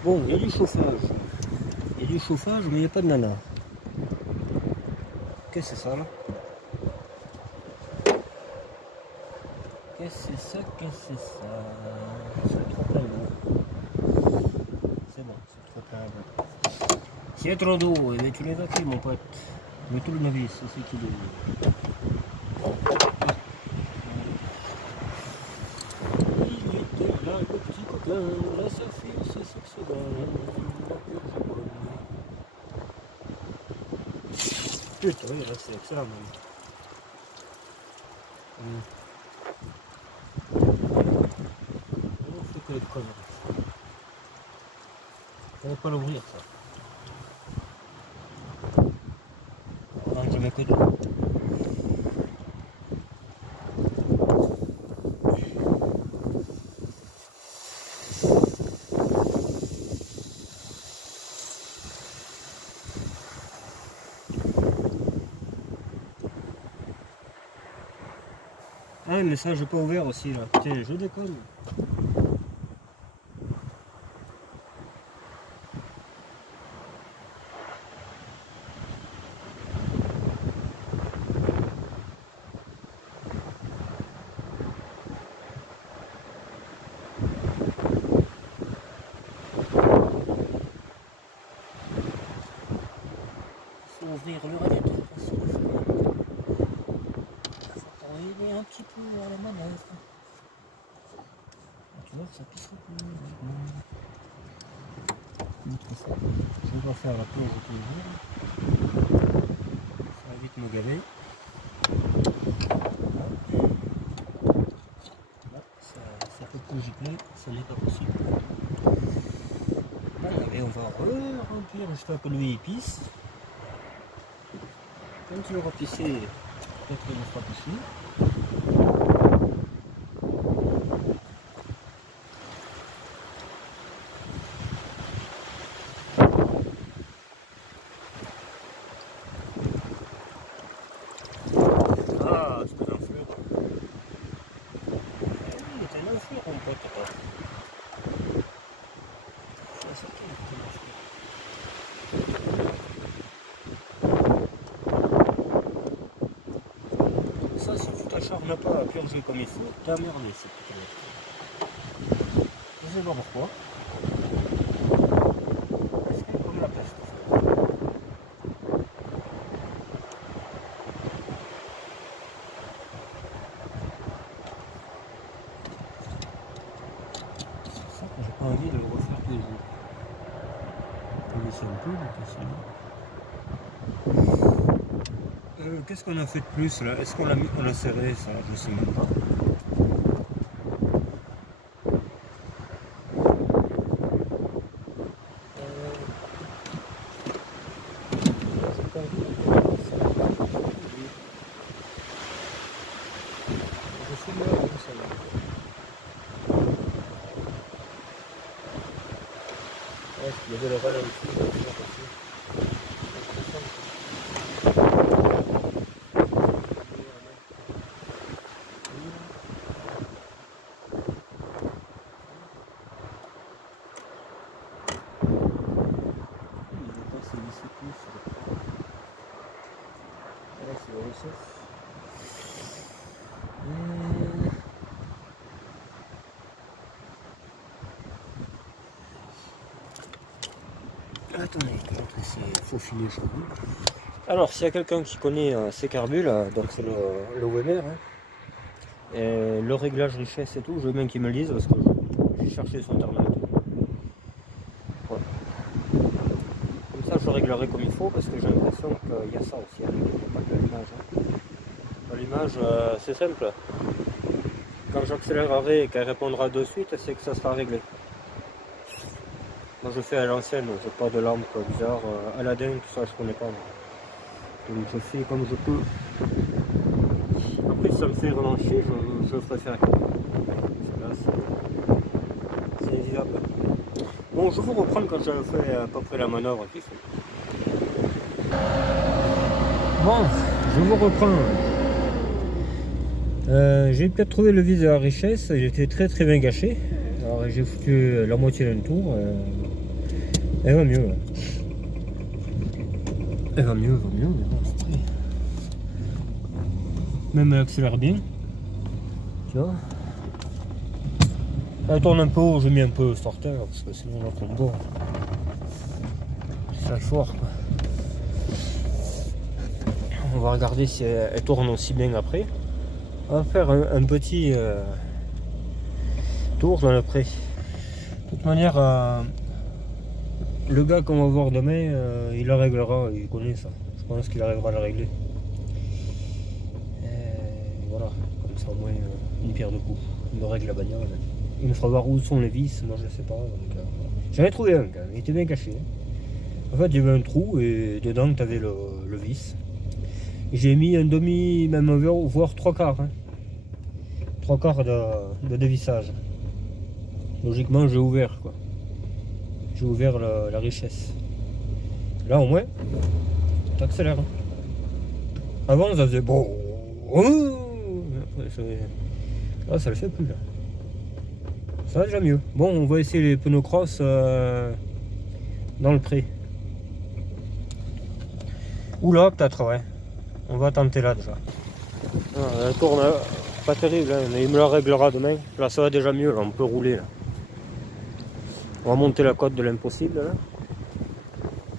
Bon, il y a du chauffage. Il y a du chauffage, mais il n'y a pas de nana. Qu'est-ce que c'est ça là? Qu'est-ce que c'est ça? Qu'est-ce que c'est ça? C'est trop plein d'eau. C'est bon, c'est trop plein d'eau. S'il y a trop d'eau, eh bien, tu l'évacues mon pote. Mais tout le navire, c'est qu'il est. Il était là, le petit coquin, là ça file, c'est sur ce gars. Putain, oui, là c'est excellent même. On fait que les conneries. On va pas l'ouvrir ça. On va mettre que de l'eau. Ah mais ça j'ai pas ouvert aussi là, putain je déconne. Faut ouvrir le radiateur aussi. Faut aider un petit peu à la manœuvre. Tu vois que ça pissera plus. Je dois faire la plonge toujours. Ça va vite me gaver. Là, ça peut plus gicler, ce n'est pas possible. Allez, on va remplir jusqu'à que lui épice. Quand tu l'auras pissé, peut-être qu'il ne sera pas dessus. t'acharnes pas à purger comme il faut, t'as merdé cette putain. Je sais pas pourquoi. Parce qu'elle est comme la peste. C'est ça que j'ai pas envie de le refaire tous les jours. On peut laisser un peu, qu'est-ce qu'on a fait de plus là? Est-ce qu'on l'a mis, on l'a serré ça? Je sais même pas. Il y avait le ralenti. Attendez, il faut filer chaud. Alors, s'il y a quelqu'un qui connaît ces carbus là, donc c'est le Weber, hein, et le réglage richesse et tout, je veux bien qu'il me le dise parce que j'ai cherché sur internet. Voilà. Comme ça, je réglerai comme il faut parce que j'ai l'impression qu'il y a ça aussi. Il n'y a pas que l'image. Hein. L'image, c'est simple. Quand j'accélérerai et qu'elle répondra de suite, c'est que ça sera réglé. Moi je fais à l'ancienne, je n'ai pas de lampe bizarre, Aladdin, tout ça je connais pas. Donc je fais comme je peux. Après si ça me fait vraiment chier, je préfère. Parce que là c'est invisible. Bon, je vous reprends quand j'avais fait à peu près la manœuvre qu'il faut. Bon, je vous reprends. J'ai peut-être trouvé le vis de la richesse, il était très bien gâché. Alors j'ai foutu la moitié d'un tour. Elle va mieux. Là. Elle va mieux, mais bon, après. Même elle accélère bien. Tu vois. Elle tourne un peu haut, j'ai mis un peu le starter parce que sinon on tombe bord. Ça fort quoi. On va regarder si elle tourne aussi bien après. On va faire un petit tour dans le pré. De toute manière, le gars qu'on va voir demain, il la réglera, il connaît ça. Je pense qu'il arrivera à la régler. Et voilà, comme ça au moins une pierre de coups. Il me règle la bagnole. Il me fera voir où sont les vis, moi je sais pas. J'en ai trouvé un quand même, il était bien caché. En fait, il y avait un trou et dedans tu avais le vis. J'ai mis un demi, même voire trois quarts. Hein. Trois quarts de dévissage. Logiquement, j'ai ouvert quoi. J'ai ouvert la richesse. Là au moins, t'accélères. Avant ça faisait bon. Là ça le fait plus là. Ça va déjà mieux. Bon, on va essayer les pneus cross dans le pré. Oula, peut-être, ouais. On va tenter là déjà. Ah, elle tourne pas terrible, hein, mais il me la réglera demain. Là ça va déjà mieux, là, on peut rouler là. On va monter la côte de l'impossible là.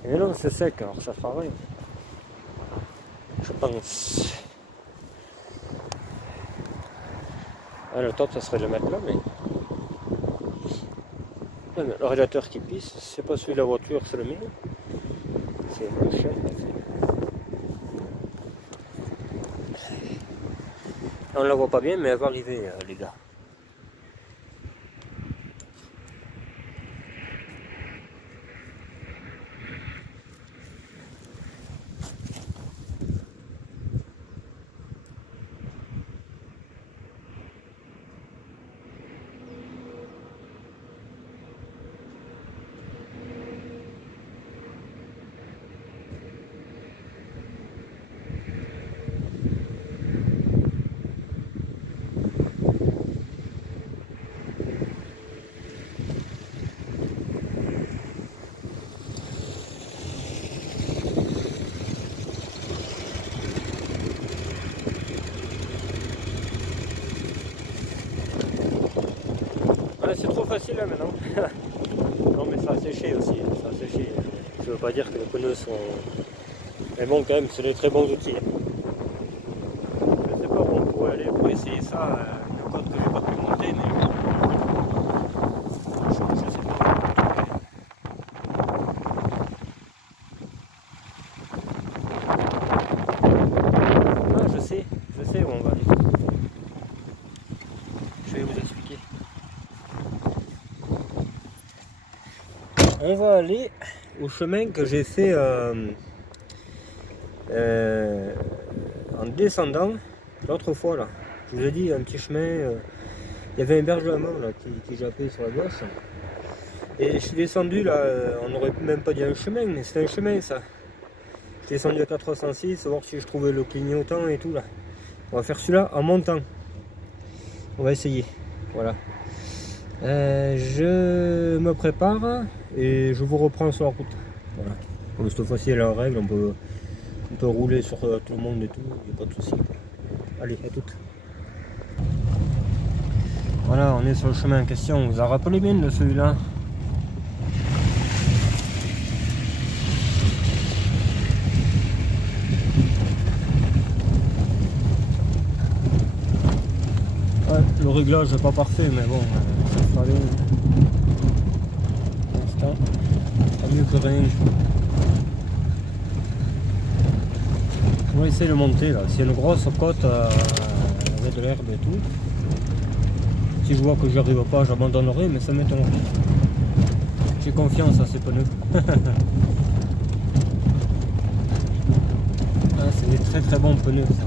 Et non, c'est sec, alors ça fera rien. Je pense. Ah, le top, ça serait de le mettre là, mais. Ouais, mais le radiateur qui pisse, c'est pas celui de la voiture, c'est le mien. C'est mon chien. On la voit pas bien, mais elle va arriver, les gars. facile là maintenant. Non mais ça a séché aussi, ça a séché. Je veux pas dire que les pneus sont... Mais bon quand même, c'est des très bons outils. Je sais pas où on pourrait aller pour essayer ça, une côte que j'ai pas pu monter, mais... Je sais pas. Ah je sais où on va aller. Je vais vous expliquer. On va aller au chemin que j'ai fait en descendant l'autre fois là. Je vous ai dit un petit chemin, il y avait un bergement là qui jappait sur la gauche. Et je suis descendu là, on n'aurait même pas dit un chemin, mais c'est un chemin ça. Je suis descendu à 406, voir si je trouvais le clignotant et tout là. On va faire celui-là en montant. On va essayer. Voilà. Je me prépare et je vous reprends sur la route. Voilà. Comme cette fois-ci elle est en règle, on peut rouler sur tout le monde et tout, il n'y a pas de souci. Allez, à toutes. Voilà, on est sur le chemin en question. On vous a rappelé bien de celui-là. Ouais, le réglage n'est pas parfait, mais bon, ça fallait. Pour l'instant, pas mieux que rien. On va essayer de monter là. C'est une grosse côte avec de l'herbe et tout. Si je vois que j'y arrive pas, j'abandonnerai, mais ça m'étonnerait. J'ai confiance à ces pneus. Ah, c'est des très très bons pneus ça.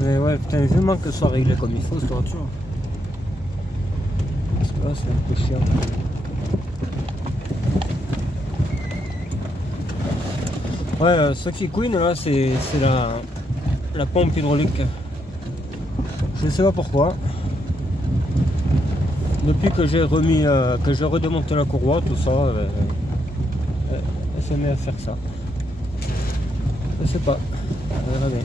Mais ouais, putain, vraiment que ce soit réglé comme il faut cette voiture. Parce que là, c'est un peu chiant. Ouais, Sophie Queen, là, c'est la pompe hydraulique. Je ne sais pas pourquoi. Depuis que j'ai remis, que j'ai redémonté la courroie, tout ça, elle s'est mise à faire ça. Je sais pas. On verra bien.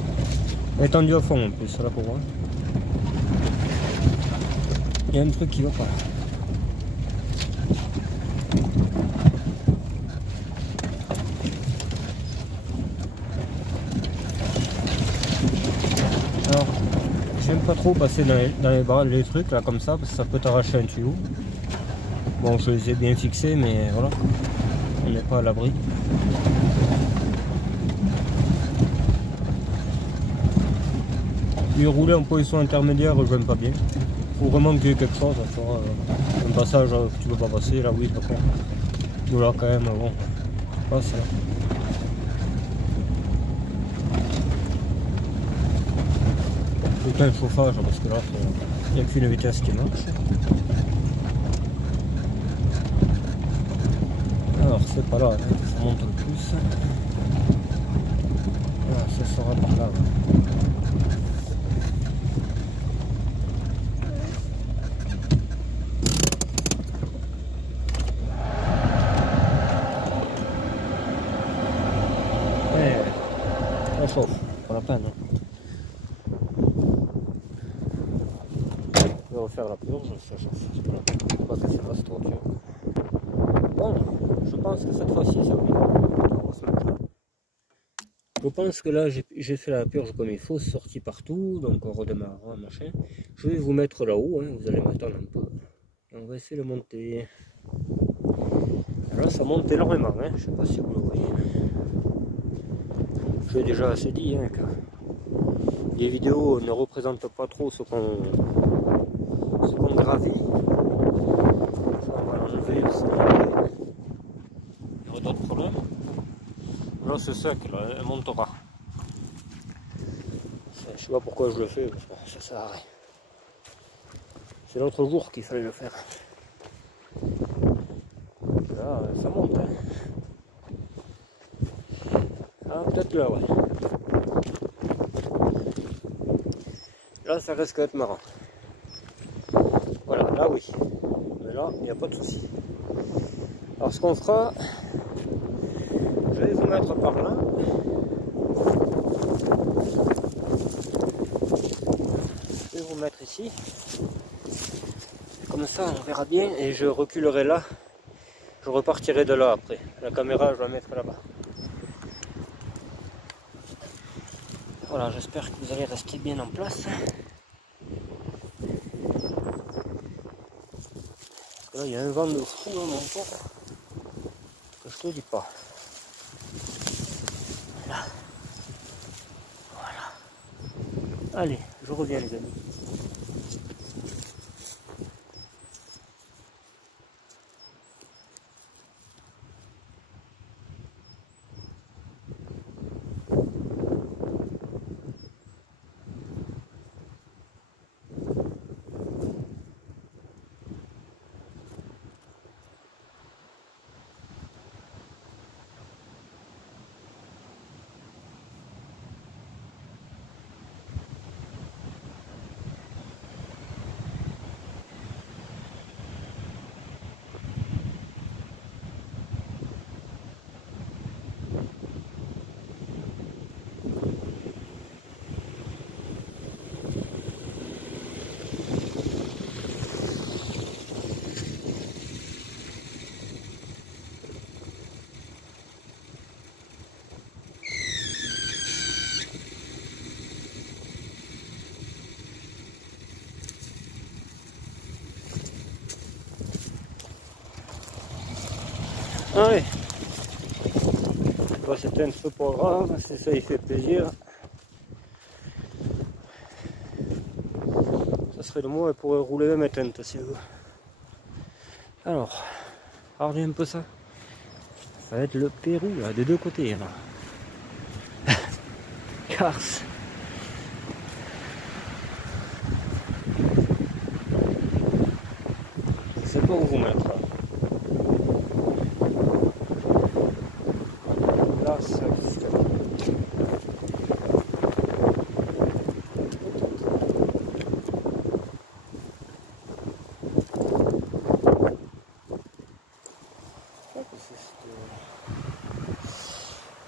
Elle est tendue à fond en plus sur la courroie. Il y a un truc qui va pas. Alors, j'aime pas trop passer dans les bras les trucs là comme ça parce que ça peut t'arracher un tuyau. Bon, je les ai bien fixés, mais voilà, on n'est pas à l'abri. Lui rouler en position intermédiaire, j'aime pas bien. Faut vraiment qu'il y ait quelque chose, tu vois, un passage que tu peux pas passer, là oui d'accord. Donc là quand même, bon, tu passes là. Putain le chauffage parce que là, il n'y a qu'une vitesse qui marche. Alors c'est pas là, hein, ça monte le plus. Voilà, ça sera par là. Ça chauffe, pas la peine. Hein. Je vais refaire la purge, ça chauffe. C'est pas la peine. Faut pas casser pas cette voiture. Bon, je pense que cette fois-ci ça va. Je pense que là j'ai fait la purge comme il faut, c'est sorti partout, donc on redémarre, machin. Je vais vous mettre là-haut, hein, vous allez m'attendre un peu. Et on va essayer de monter. Alors là ça monte énormément, hein, je sais pas si vous le voyez. Je l'ai déjà assez dit, hein, que les vidéos ne représentent pas trop ce qu'on gravit. Ça, on va l'enlever aussi. Il y aura d'autres problèmes. Là c'est sec, là, elle montera. Je sais pas pourquoi je le fais, parce que ça sert à rien. C'est l'autre jour qu'il fallait le faire. Là, ça monte. Hein. Ah, peut-être là, ouais. Là, ça risque d'être marrant. Voilà, là oui. Mais là, il n'y a pas de souci. Alors ce qu'on fera, je vais vous mettre par là. Je vais vous mettre ici. Comme ça on verra bien et je reculerai là. Je repartirai de là après. La caméra je vais la mettre là-bas. Voilà, j'espère que vous allez rester bien en place. Parce que là il y a un vent de fou dans mon corps. Que je te dis pas. Voilà. Voilà. Allez, je reviens les amis. Allez, on va s'éteindre ce programme, si ça y fait plaisir. Ça serait le mot, elle pourrait rouler même éteinte si vous. Alors, regardez un peu ça. Ça va être le Pérou là, des deux côtés là. Cars. Je sais pas où vous mettre. Là, ça existe.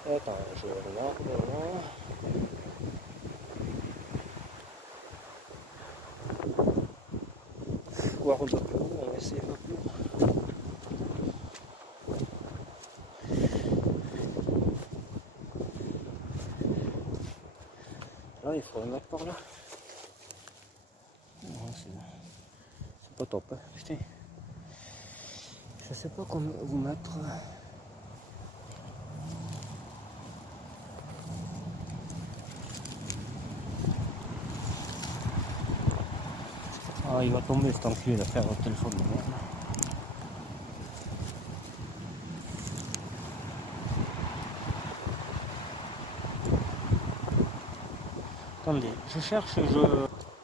Attends, je regarde là. Voir un peu plus haut, on va essayer un peu plus haut. Là, il faut le mettre par là. C'est pas top, hein. Putain. Je sais pas comment vous mettre. Ah, il va tomber cet enculé de faire le téléphone de merde. Attendez, je cherche,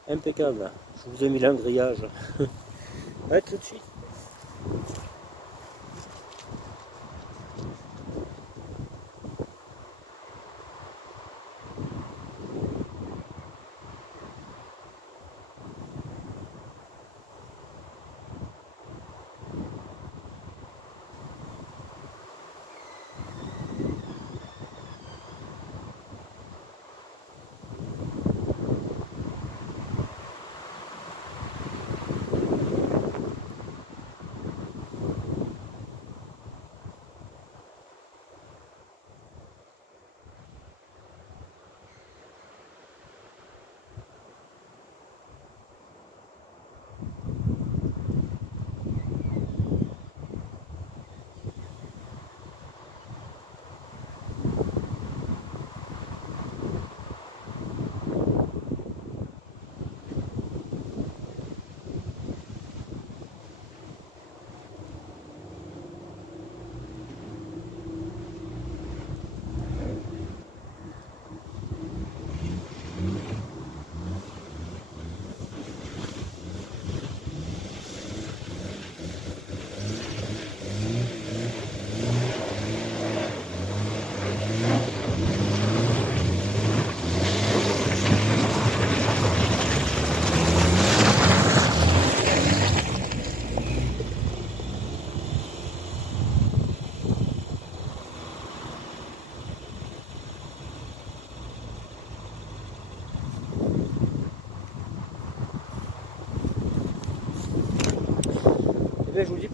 impeccable. Je vous ai mis l'engrillage. Ouais, tout de suite.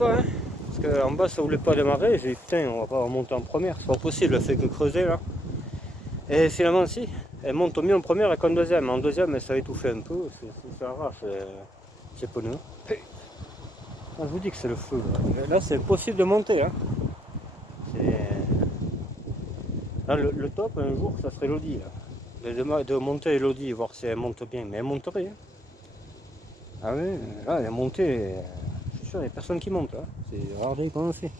pas, hein, parce qu'en bas ça voulait pas démarrer. J'ai dit putain, on va pas remonter en première, c'est pas possible, elle fait que creuser là. Et finalement si, elle monte mieux en première qu'en deuxième. En deuxième ça a étouffé un peu, ça arrache ces pneus. Je vous dis que c'est le feu. Là c'est impossible de monter. Hein. Là, le top un jour ça serait l'Audi. De monter l'Audi, voir si elle monte bien. Mais elle monterait. Hein. Ah oui, là elle est montée. Je suis sûr il n'y a personne qui monte. Hein. Regardez comment c'est.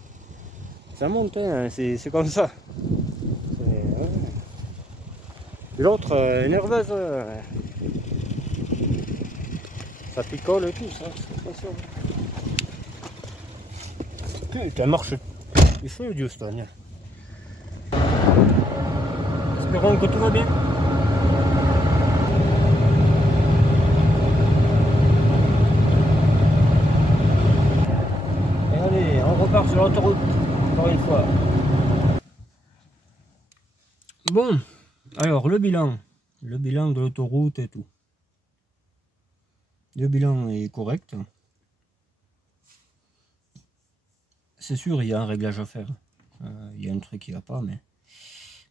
Ça monte, hein, c'est comme ça. Ouais. L'autre est nerveuse. Ça picole et tout ça. Attention. Putain, marche. Il faut le Houston. Espérons que tout va bien. Et allez, on repart sur l'autoroute. Encore une fois. Bon, alors le bilan de l'autoroute et tout. Le bilan est correct. C'est sûr, il y a un réglage à faire. Il y a un truc qui va pas,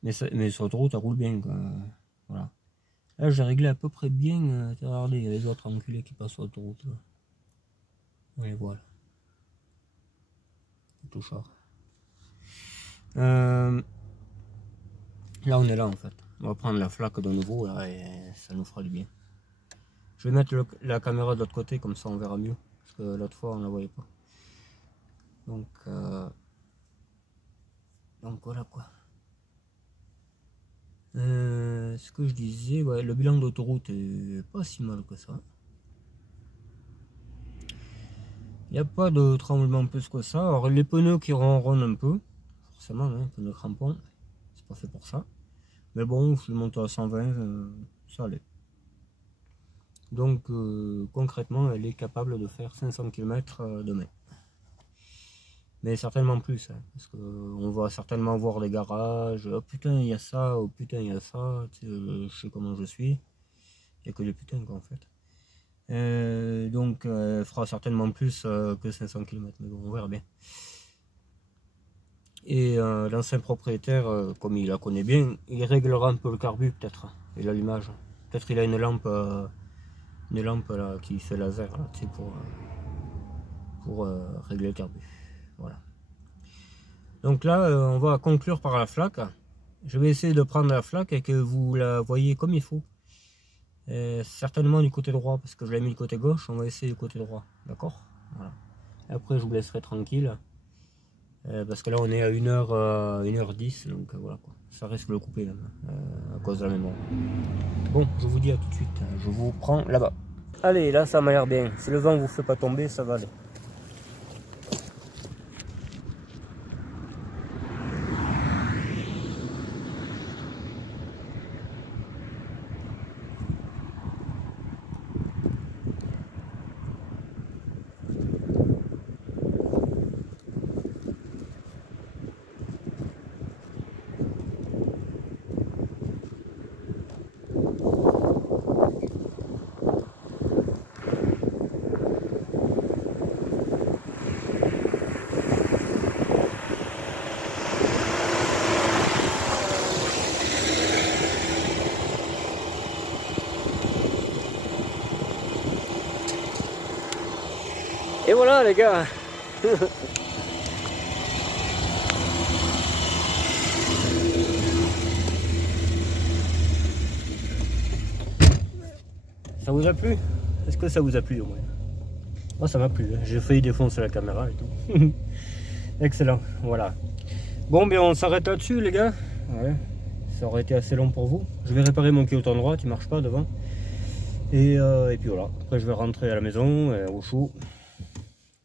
mais sur l'autoroute, ça roule bien. Quoi. Voilà. Là, j'ai réglé à peu près bien. Regardez, il y a les autres enculés qui passent sur l'autoroute. Et voilà. Tout ça. Là, on est là en fait. On va prendre la flaque de nouveau là, et ça nous fera du bien. Je vais mettre la caméra de l'autre côté, comme ça on verra mieux. Parce que l'autre fois, on la voyait pas. Donc voilà quoi. Ce que je disais, ouais, le bilan d'autoroute est pas si mal que ça. Il n'y a pas de tremblement plus que ça. Alors les pneus qui ronronnent un peu, forcément, hein, pneus crampons, c'est pas fait pour ça. Mais bon, je suis monté à 120, ça allait. Donc concrètement, elle est capable de faire 500 km demain. Mais certainement plus, hein, parce qu'on va certainement voir des garages. Oh putain, il y a ça, oh putain, il y a ça. Tu sais, je sais comment je suis. Il n'y a que des putains, quoi, en fait. Donc, elle fera certainement plus que 500 km, mais bon, on verra bien. Et l'ancien propriétaire, comme il la connaît bien, il réglera un peu le carbu, peut-être, et l'allumage. Peut-être il a une lampe là, qui fait laser, là, tu sais, pour régler le carbu. Voilà. Donc là, on va conclure par la flaque. Je vais essayer de prendre la flaque et que vous la voyez comme il faut. Certainement du côté droit, parce que je l'ai mis du côté gauche. On va essayer du côté droit, d'accord, voilà. Après, je vous laisserai tranquille. Parce que là, on est à 1h10, donc voilà quoi. Ça risque de le couper là, à cause de la mémoire. Bon, je vous dis à tout de suite. Je vous prends là-bas. Allez, là, ça m'a l'air bien. Si le vent vous fait pas tomber, ça va aller. Et voilà les gars. Ça vous a plu? Est-ce que ça vous a plu au moins? Moi ça m'a plu, hein. J'ai failli défoncer la caméra et tout. Excellent, voilà. Bon bien on s'arrête là-dessus les gars. Ouais. Ça aurait été assez long pour vous. Je vais réparer mon piloton droit qui marche pas devant. Et puis voilà. Après je vais rentrer à la maison au chaud.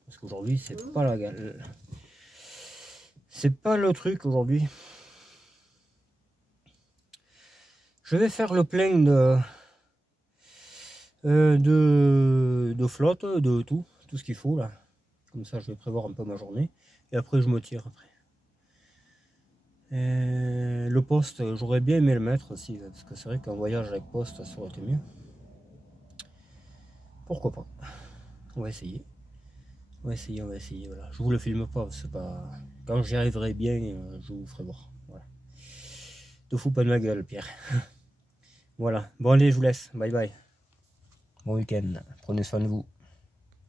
Parce qu'aujourd'hui c'est pas la galère. C'est pas le truc aujourd'hui. Je vais faire le plein de flotte, de tout ce qu'il faut là. Comme ça je vais prévoir un peu ma journée. Et après je me tire après. Le poste, j'aurais bien aimé le mettre aussi. Parce que c'est vrai qu'un voyage avec poste ça aurait été mieux. Pourquoi pas. On va essayer. on va essayer, voilà. Je vous le filme pas, c'est pas... Quand j'y arriverai bien, je vous ferai voir. Voilà. Te fous pas de ma gueule, Pierre. Voilà. Bon allez, je vous laisse. Bye bye. Bon week-end. Prenez soin de vous.